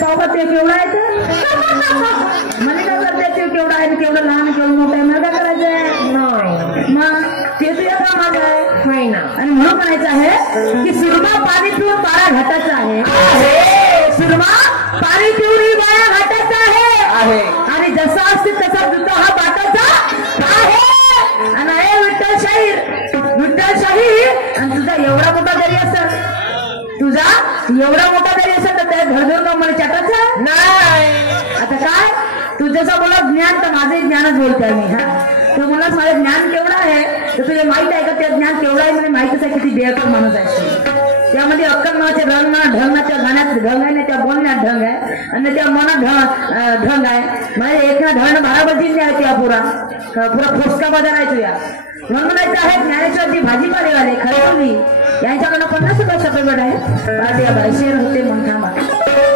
पाहू का ते केवढा आहे तर मला काय करते ते केवढा आहे केवढं लहान केवढं मोठं आहे मला काय करायचंय नाही मग ते तुझ्या कामाचं आहे ना आणि म्हणून म्हणायचं आहे की सुरमा पाणी पिऊन बाळा घाटाचा आहे सुरमा पाणी पिऊन ही बाळा घाटाचा आहे आणि जसा असते तसा दुसरा हा बाटाचा आहे आणि आहे विठ्ठलशाही आणि तुझा एवढा मोठा जरी असेल तर त्या घरघर मला चाटायचं नाही आता काय तू जसं बोला ज्ञान तर माझे ज्ञानच बोलते मी हा तू मला माझं ज्ञान केवढं आहे तर तुला माहित आहे का ते ज्ञान केवढं आहे मला माहितच आहे किती बेअकल माणूस आहे त्यामध्ये अक्कल नावाचे ढंग ना त्या गाण्यात ढंग आहे ना त्या बोलण्यात ढंग आहे आणि त्या मनात ढंग आहे म्हणजे एक ना ढंग बराबर जिंकले आहे त्या पुरा फोसका बदल आहे तुया म्हणून म्हणायचं आहे ज्ञानेश्वरजी भाजीपालेवाले खरवली यांच्याकडनं 50 रुपये सपेट आहे शेर होते मग थांबा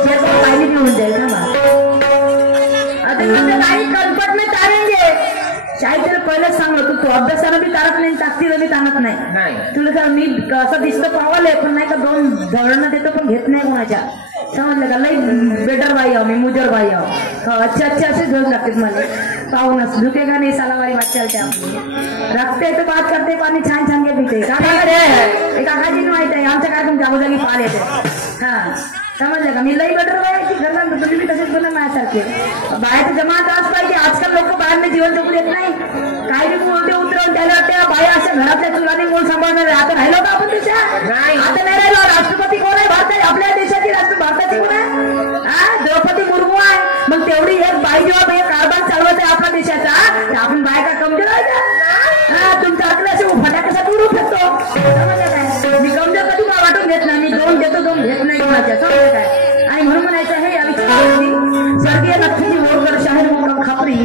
शेर तो पाहिली घेऊन जाईल थांबा आता काही कल्पट में तारेंगे शायद त्याला पहिलेच सांगलो तू अभ्यासाला बी तारत नाही ताकदीला बी ताणत नाही तुला तर मी असं दिसतं पावाले पण नाही का 2 धरणं देतो पण घेत नाही कोणाच्या समजलं का लई बेटर बाई आहो मी मुजर बाई आहो अच्छे असेच घेऊन लागतात मला पाहूनच झुकेगा नाही सालावारी वाट चालते आपली रखते तर बात करते पाणी छान छान घे पिते एक आकाजी माहित आहे आमच्या काय पण जागोजागी पाल येते हा समजलं का मी लई बेटर बाई की घरला तुम्ही बी तसेच बोला माझ्यासारखे बाहेरचं जमात आज पाहिजे आजकाल लोक बाहेरने जीवन जगू देत नाही काही बी बोलते उतरवून त्याला त्या बाया अशा घरातल्या चुलाने मूल सांभाळणार आता राहिलो का आपण त्याच्या आता नाही राहिलो राष्ट्रपती कोण आहे भारत आपल्या देशाची भारताची कोण आहे द्रौपदी मुर्मू आहे मग तेवढी एक बाई जेव्हा कारभार चालवत आहे आपल्या देशाचा तर आपण बायका कमजोर आहे तुमच्या हातला असे फटाक्यासाठी उडू फेकतो समजलं काय मी कमजोर कधी वाटून घेत नाही मी 2 देतो 2 घेत नाही कोणाच्या समजलं काय आणि म्हणून म्हणायचं आहे या विचारावरती स्वर्गीय लक्ष्मीजी बोरकर शाहीर मुक्काम खापरी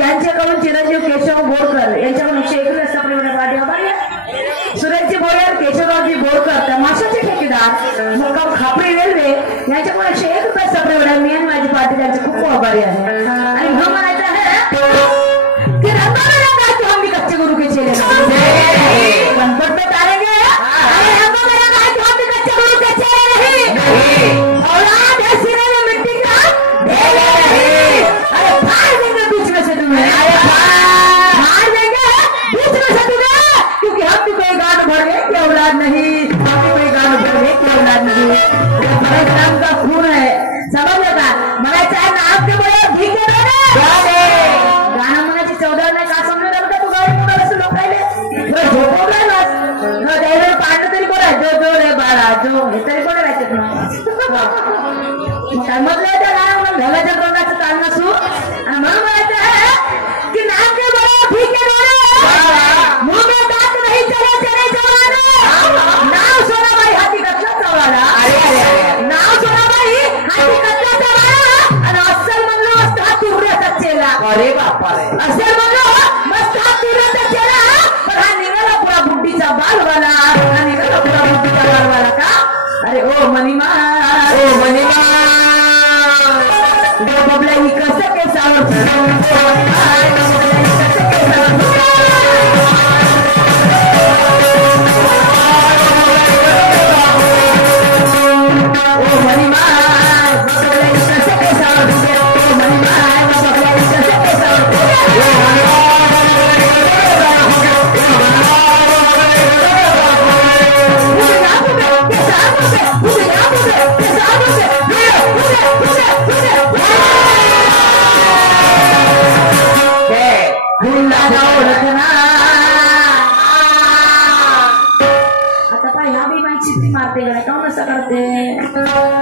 यांच्याकडून चिरंजीव केशव बोरकर यांच्याकडून 121 सप्रेम पाठी आभारी सुरेशजी बोयर केशवरावजी बोरकर तमाशाचे ठेकेदार मुक्काम खापरी रेल्वे यांच्याकडून 101 रुपये सप्रेम मी आणि माझी पार्टी त्यांचे खूप आभारी आहे आणि म्हणून म्हणायचं आहे की रंगा मी कच्चे गुरु के चेले गणपत में तारेंगे कच्चे गुरु के चेले नहीं औलाद है सीने में मिट्टी का अरे फाड़ देंगे बीच में से तुम्हें फाड़ देंगे बीच में से तुम्हें क्योंकि हम भी कोई गान भर गए कि औलाद नहीं हम भी कोई गान भर गए कि औलाद नहीं हमारे नाम का खून है समझ लेगा मैं चाहे नाम के बड़े भीगे गाना मनाची 14 नाही का समजलं का तू गाडी मुलं असं लोकायले झोपवलाय बस त्याला पाडलं तरी कोण आहे जो रे बाळा जो हे तरी कोण राहते समजलं त्या गाण्यावर ढगाच्या तोंडाचं ताल नसू आणि म्हणून म्हणायचं आहे की नाम के बड़े भीगे मुंह में दांत नहीं चले चले जवान नाव सोनाबाई हाती कच्चा चवळा नाव सोनाबाई हाती कच्चा चवळा आणि अस्सल म्हणलं असता तुरड्याचा चेला अरे बापा अस्सल म्हणलं मस्त हा तुरड्याचा चेला पण हा निघाला पुरा बुड्डीचा बालवाला हा निघाला पुरा बुड्डीचा बालवाला का अरे ओ मनीमा बबला ही कसं केसावर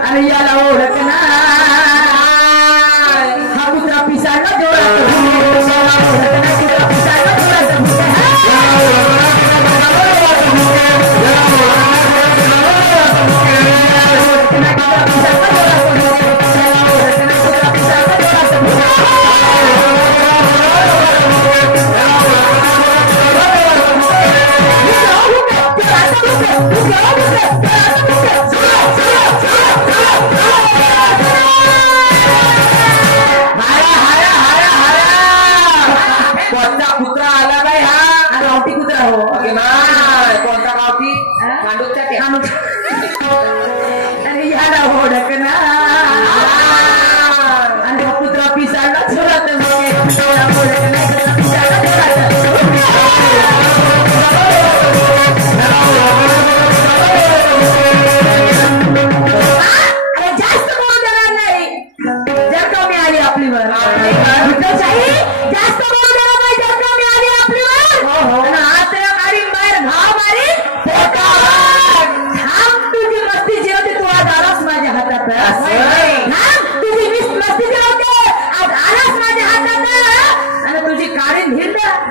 अरे याला ओळखना हा कुत्रा पिसायला जोड़ा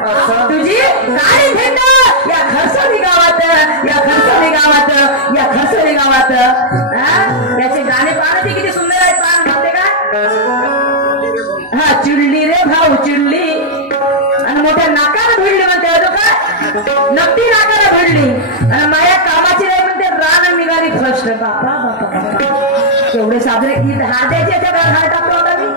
तुझी काळी भेट या खरसोली गावात, या खरसोली गावात, या खरसोली गावात. याचे गाणे पाहण्याचे किती सुंदर आहेत. पाहणं म्हणते का हा चिडली रे भाऊ चिडली आणि मोठ्या नाकाला भिडली म्हणते. अजून काय नक्की नाकाला भिडली आणि माझ्या कामाची नाही म्हणते. रान निघाली फर्स्ट. बापा बापा बापा एवढे साजरे गीत हात द्यायचे हात टाकतो होता मी.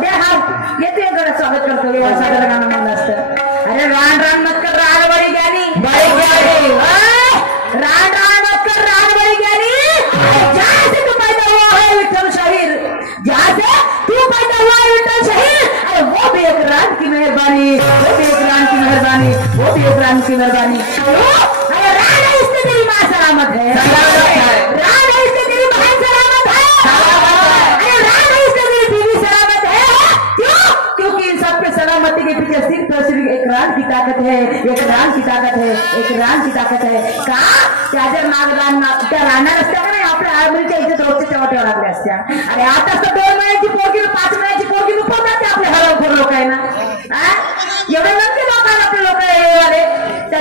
द्या हात येते गड स्वागत करतो. एवढं साजरं गाणं म्हणलं असतं. अरे रान रान मत कर रानवडी ज्ञानी रान रान मत कर रानवडी ज्ञानी. जहाँ से तू पैदा हुआ है विठल शहीर, जहाँ से तू पैदा हुआ है विठल शहीर. अरे वो भी एक रान की मेहरबानी, वो भी एक रान की मेहरबानी, वो भी एक रान की मेहरबानी. अरे रान है इससे तेरी माँ सलामत है, रान है इससे तेरी बहन सलामत है, अरे रान है इससे तेरी बीवी सलामत है. क्यों? क्योंकि इन सबके सलामती के पीछे सिर्फ और सिर्फ एक रान की ताकत है, एक रान की ताकत है, एक रान की ताकत है. का त्या जर नागरान त्या राहणार असत्या का नाही आपल्या आळमळीच्या इथे रोजच्या तेव्हा ठेवा लागल्या असत्या. अरे आता तर 2 महिन्याची पोरगी 5 महिन्याची पोरगी लुपवतात ते आपले हरवखोर लोक आहे ना. एवढे नसते लोकांना आपले लोक आले त्या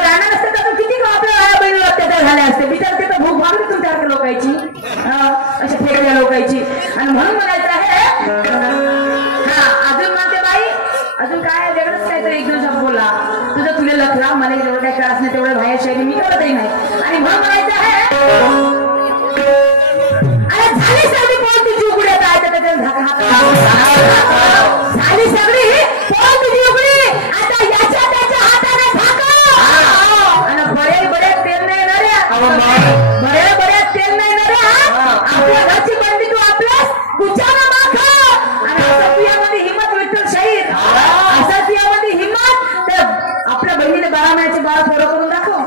राहणार असते तर किती आपल्या बहिणी अत्याचार झाले असते. बिचार ते तर भूक भागली तुमच्यासारख्या लोकांची अशा फेकल्या लोकांची. आणि म्हणून म्हणायचं आहे हा अजून म्हणते बाई अजून काय वेगळंच काहीतरी एक दिवस बोला तुझं तुला लखला मला जेवढं काही त्रास नाही तेवढं बाहेर शैली मी करतही नाही. आणि म्हणून म्हणायचं आहे अरे झाली सगळी पोल तुझी उघडी आता झाली सगळी पोल तुझी उघडी आता याच्या त्याच्या हाताने झाका. आणि बरे तेल नाही येणाऱ्या बरे तेल नाही येणाऱ्या आपल्या घरची बंडी तू आपल्यास कुचाना माखा. आणि असं तुझ्यामध्ये हिम्मत विठ्ठल शहीद असं तुझ्यामध्ये हिम्मत तर आपल्या बहिणीने 12 महिन्याचे 12 पोरं करून दाखव.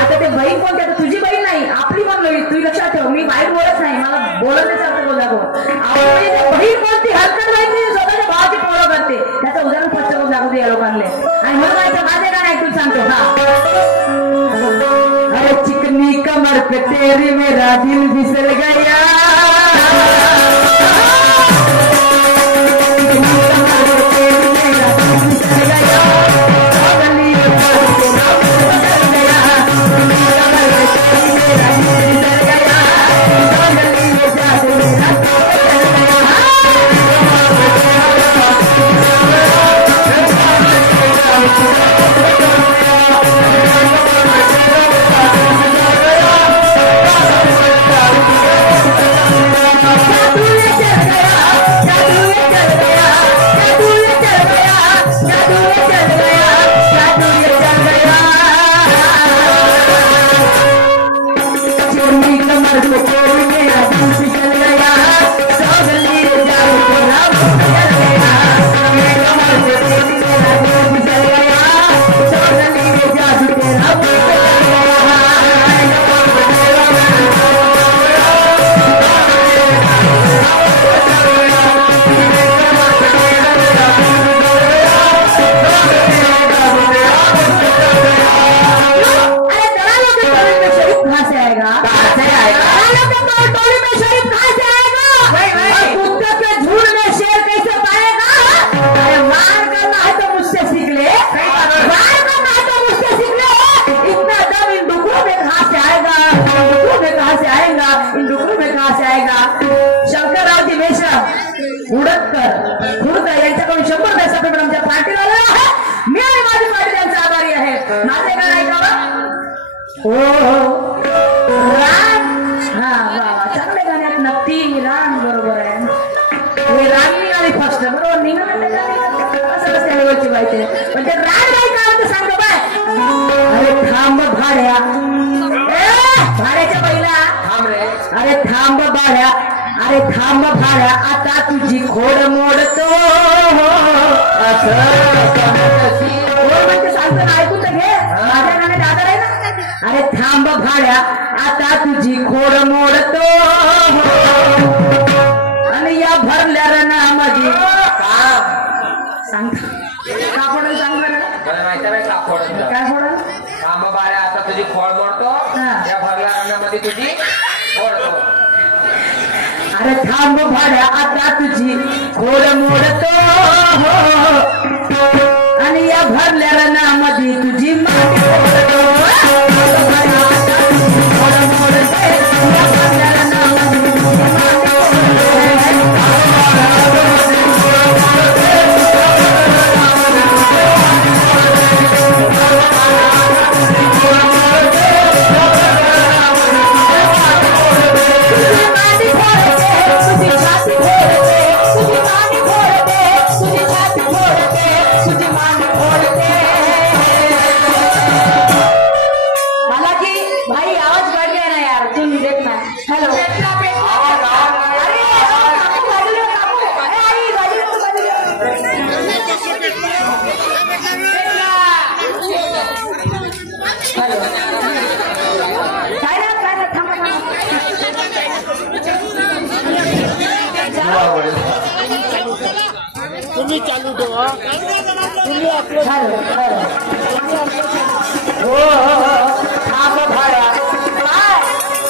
आता ते बहीण कोणती आता तुझी बहीण नाही आपली म्हणलो तू लक्षात ठेव. मी वाईट बोलत नाही मला बोलत बहीण कोणती हरकत माहिती स्वतःच्या भावाची पोरं करते त्याचं उदाहरण स्पष्ट करून दाखवतो या लोकांना. आणि म्हणून माझे गाणं ऐकून सांगतो हा अरे चिकनी कमर पे तेरी मेरा दिल फिसल गया. अरे थांब भाड्या आता तुझी खोड मोडतो सांगतो ना ऐकून तर घे माझ्या गाण्यात आदर आहे ना. अरे थांब भाड्या आता तुझी खोड मोडतो आणि या भरल्या रणामध्ये सांग का पडेल सांग काय पडेल. थांब भाड्या आता तुझी खोड मोडतो या भरल्या रणामध्ये तुझी खोडतो. अरे थांब भाड्या आता तुझी खोड मोडतो तुम्ही चालू ठेवा तुम्ही आपलं थांब भाड्या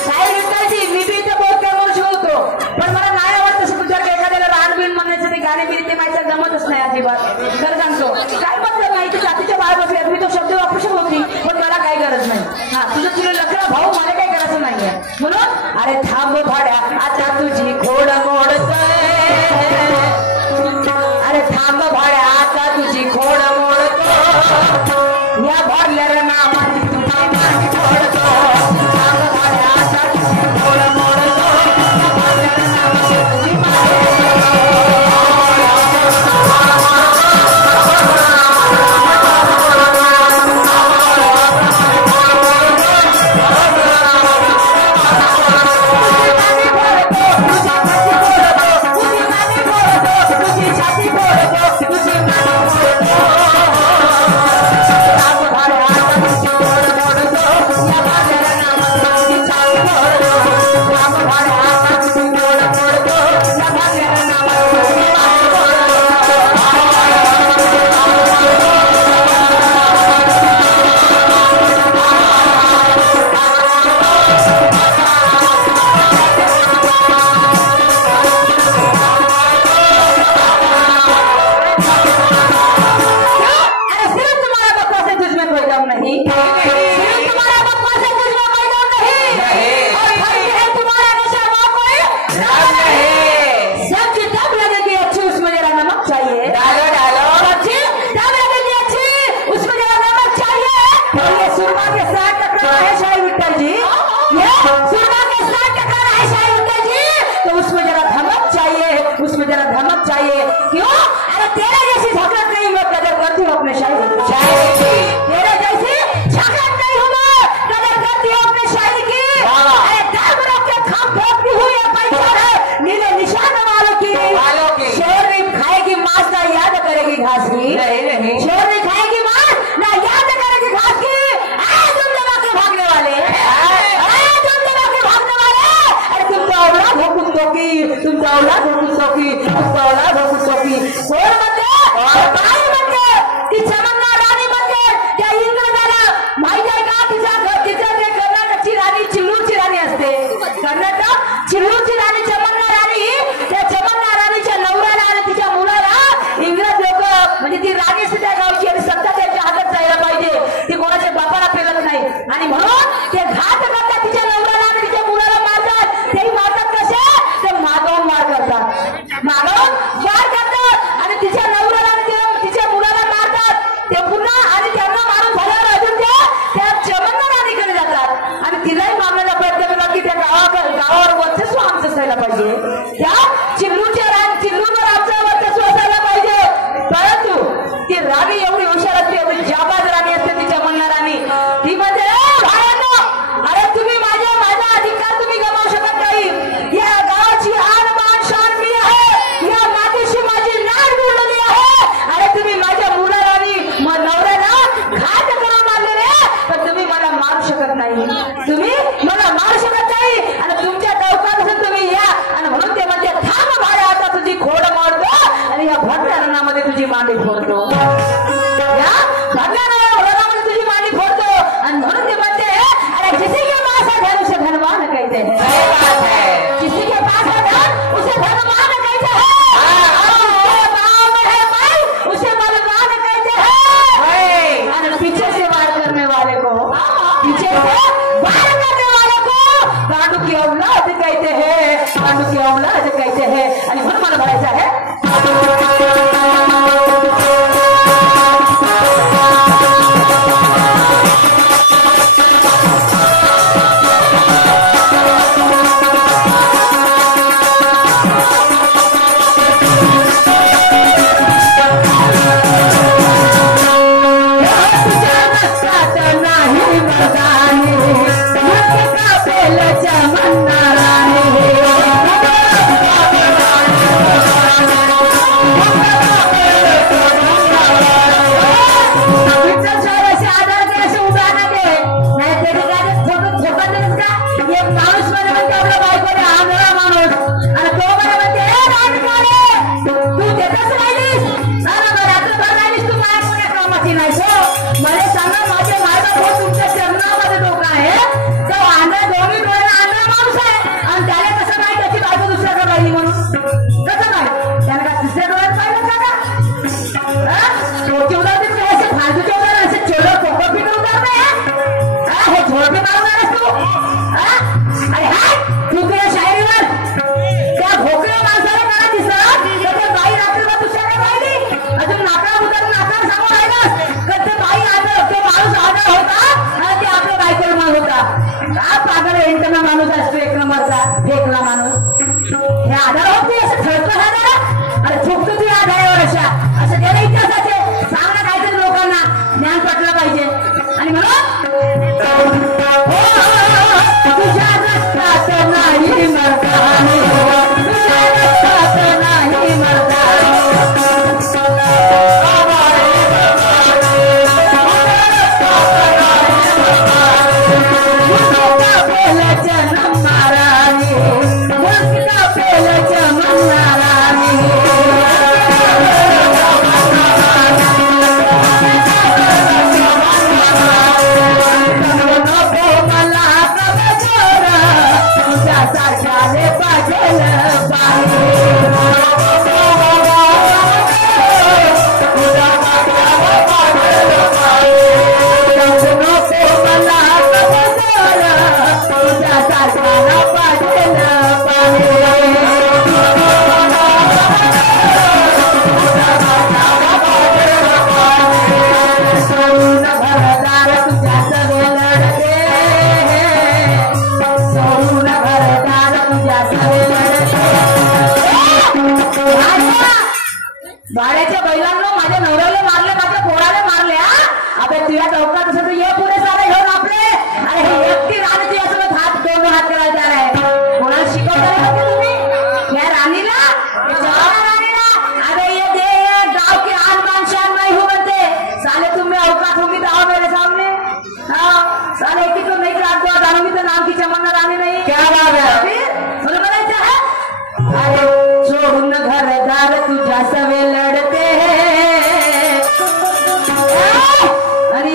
साहेब विकायची मी बी इथे बहुत काही वर्ष होतो पण मला नाही आवडत तसं तुझ्याकडे एखाद्याला रानबीन म्हणायचं ते गाणे बिने ते माझ्या जमतच नाही अजिबात खरं सांगतो काय मतलब नाही ते जातीच्या बाळ बसल्यात मी तो शब्द वापरू शकत होती पण मला काही गरज नाही हा तुझं लकडा भाऊ मला काही करायचं नाहीये म्हणून अरे थांब भाड्या आता तुझी खोड मोडतोय अरे थांब भाड्या आता तुझी खोड मोडतो या भरल्या नामाची तुझी मांडी फोडतो थांब भाड्या आता तुझी खोड मोडतो या भरल्या नामाची तुझी मांडी चमन तो माझ्या नवऱ्याला मारले माझ्या पोराला मारले हा अबे तुझ्या चौकात असं तू ये पुढे सारे घेऊन आपले अरे हे एकटी राणी तुझ्यासोबत दोन हात करायला आहे कोणाला शिकवताना होते तुम्ही या राणीला राणीला अरे ये दे गाव की आन बान शान नहीं हो बनते साले तुम्हें औकात होगी तो आओ मेरे सामने हाँ साले की तो नहीं रात दो जानूंगी तो नाम की चमन्ना रानी नहीं क्या बात है फिर बोलो बनाया है अरे छोड़ून घरदार तुझ्या सवे लढते अरे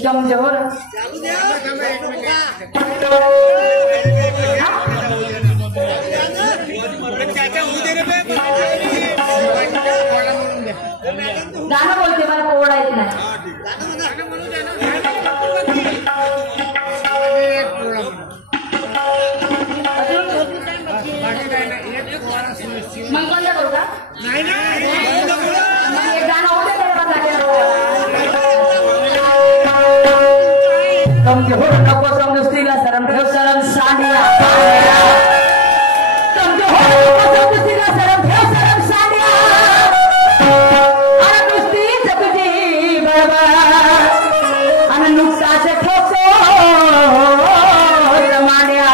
कम जोर गाणं बोलते मला कोवडा येत नाही मग कोणता करू का एक गाणं होते कमजोर नको समजू स्त्रीला शरम ठेव शरम सांडिया कमजोर नको समजू स्त्रीला शरम ठेव शरम सांडिया आणि नुसतीच तुझी बळबळ आणि नुकताच ठोको माड्या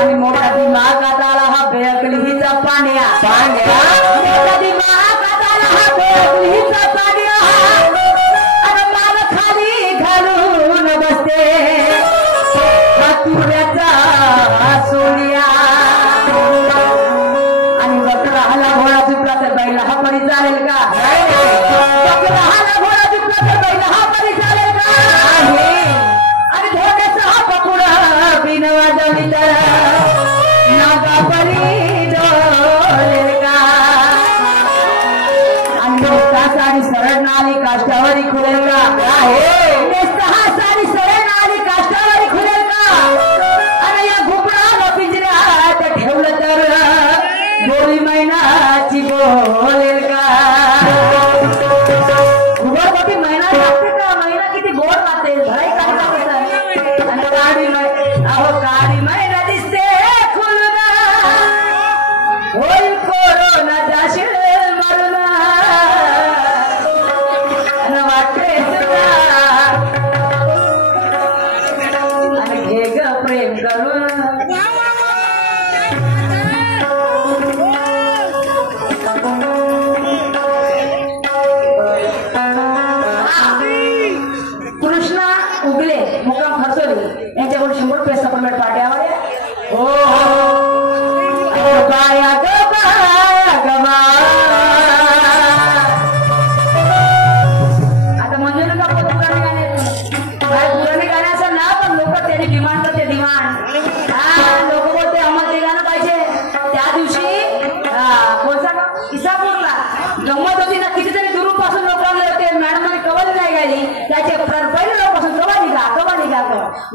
आणि मोठा दिमागात आला हा बेअकलीचा पाण्या पाण्या मोठा दिमागात आला हा बेअकलीचा पाण्या सोनिया आणि वक्राला घोडा चुकला तर बैला हा परी चालेल का वक्राला घोडा चुकला तर बैला हा परी चालेल का आणि धोड्याचा हा पकुडा बिनवा जमी तर नागा परी डोलेल का आणि नुसता साडी सरळ नाली काष्टावरी खुलेल का नुसता हा साडी सरळ नाली काष्टावरी खुलेल का ठेवलं तर गोळी महिनाची बोलेल का मोठी महिना लागते का महिना किती गोड लागते घराई काय आणि गाडी अहो गाडी महिना दिसते खुलून होईल कोरोना जाशील मरून वाटते आणि घे ग प्रेम करून मुक्काम खरसोली यांच्याकडून 100 रुपये सप्लिमेंट पाट्यावर हो बाया गबा आता मंजुरी का पुराणे गाणे काय पुराणे गाणे असं ना पण लोक त्याची डिमांड करते डिमांड लोक बोलते आम्हाला ते गाणं पाहिजे त्या दिवशी कोणता इसापूरला गंमत होती ना कितीतरी दुरूपासून लोकांना होते मॅडम कवल नाही गायली त्याचे पहिले लोकांपासून कवाली का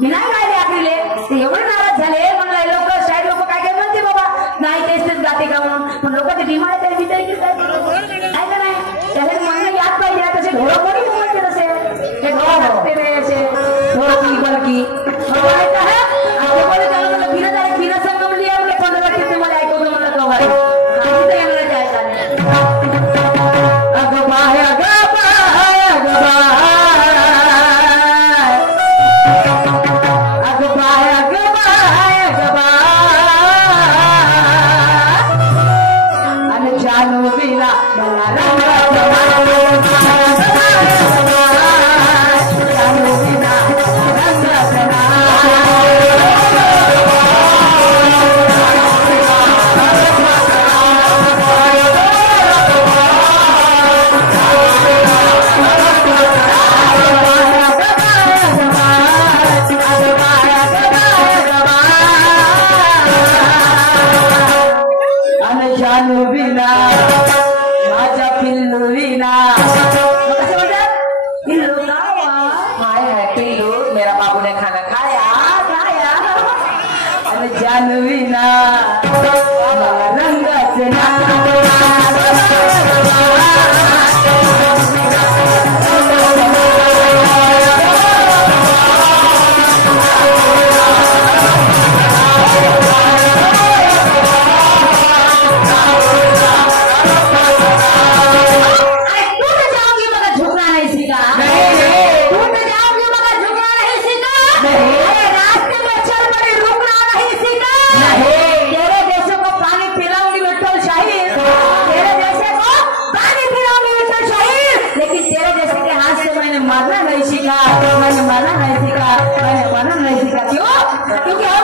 मी नाही गायले आखरीले ते एवढे नाराज झाले म्हणलं लोक शाळेत लोक काय काय म्हणते बाबा नाही तेच गाते का म्हणून पण लोकांची डिमांड आहे विचार का नाही त्याला म्हणणं याद पाहिजे तसे ढोळं कोणी म्हणते तसे हे ढोळ असते रे असे ढोळकी बलकी फिरा संगम लिहा 15 किती मला ऐकवतो मला कवाय अगं बाय जानवीना रंगाचे मैंने माना नहीं सीखा, मैंने माना नहीं सीखा। क्यों? क्योंकि और